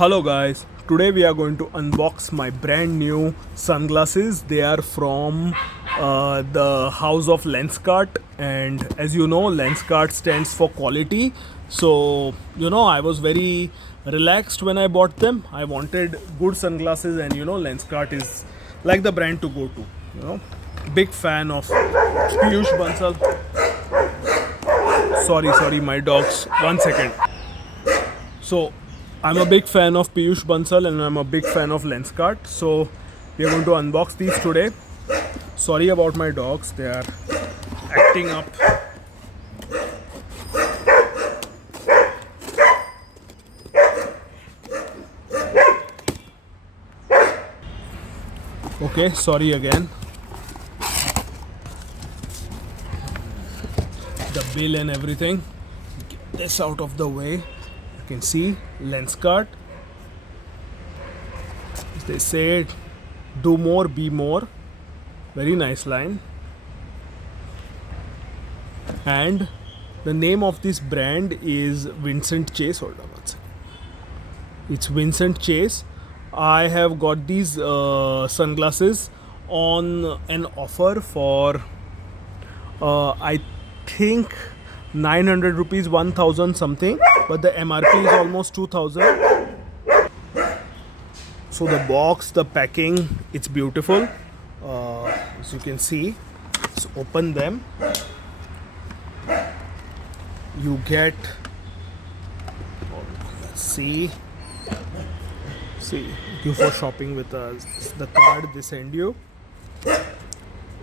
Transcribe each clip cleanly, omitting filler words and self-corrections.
Hello guys, today we are going to unbox my brand new sunglasses. They are from the house of Lenskart, and as you know, Lenskart stands for quality. So, I was very relaxed when I bought them. I wanted good sunglasses, and Lenskart is like the brand to go to. Big fan of Piyush Bansal. Sorry, my dogs. 1 second. So, I'm a big fan of Piyush Bansal and I'm a big fan of Lenskart. So, we are going to unbox these today. Sorry about my dogs, they are acting up. Okay, sorry again. The bill and everything. Get this out of the way. You can see Lenskart. They say, do more, be more. Very nice line. And the name of this brand is Vincent Chase. Hold on one second. It's Vincent Chase. I have got these sunglasses on an offer for I think 900 rupees, 1000 something, but the MRP is almost 2000. So the box, the packing, it's beautiful. As you can see, let's open them. You get, let's see, thank you for shopping with us. This is the card they send you.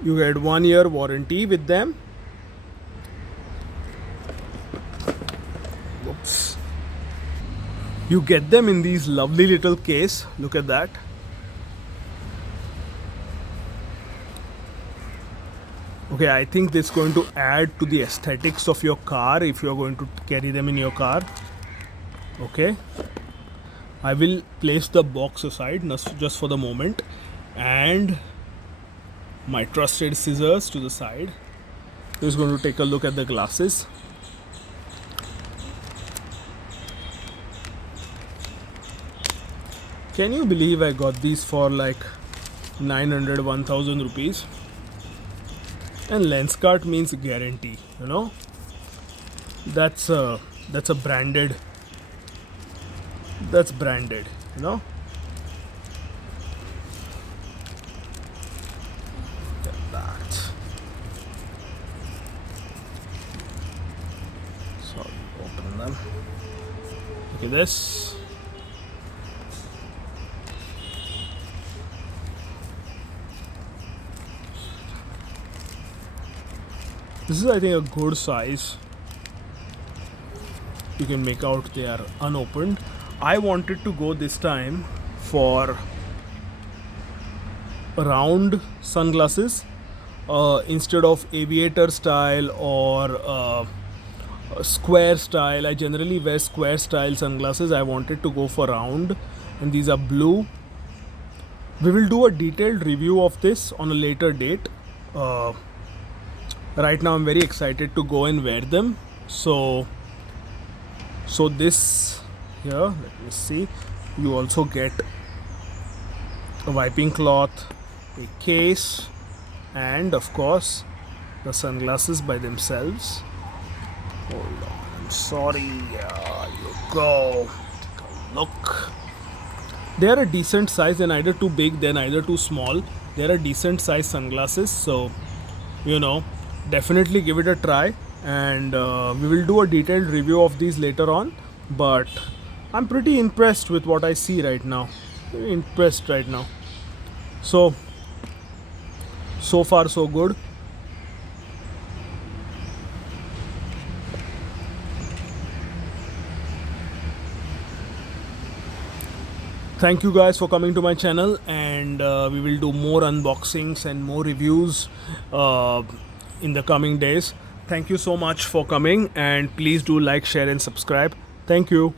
You get 1 year warranty with them. Whoops. You get them in these lovely little case. Look at that. Okay, I think this is going to add to the aesthetics of your car if you are going to carry them in your car. Okay, I will place the box aside just for the moment, and my trusted scissors to the side. Just going to take a look at the glasses. Can you believe I got these for like 900, 1000 rupees? And Lenskart means guarantee, That's a branded. That's branded, Look at that. So open them. Look at this. This is, I think, a good size. You can make out they are unopened. I wanted to go this time for round sunglasses instead of aviator style or square style. I generally wear square style sunglasses. I wanted to go for round, and these are blue. We will do a detailed review of this on a later date. Right now I'm very excited to go and wear them. So this here, let me see, you also get a wiping cloth, a case, and of course the sunglasses by themselves. Hold on, I'm sorry. You go. Look, they are a decent size. They're neither too big, they're neither too small. They're a decent size sunglasses, so definitely give it a try, and we will do a detailed review of these later on. But I'm pretty impressed with what I see right now. Very impressed right now. So far so good. Thank you guys for coming to my channel, and we will do more unboxings and more reviews in the coming days. Thank you so much for coming, and please do like, share and subscribe. Thank you.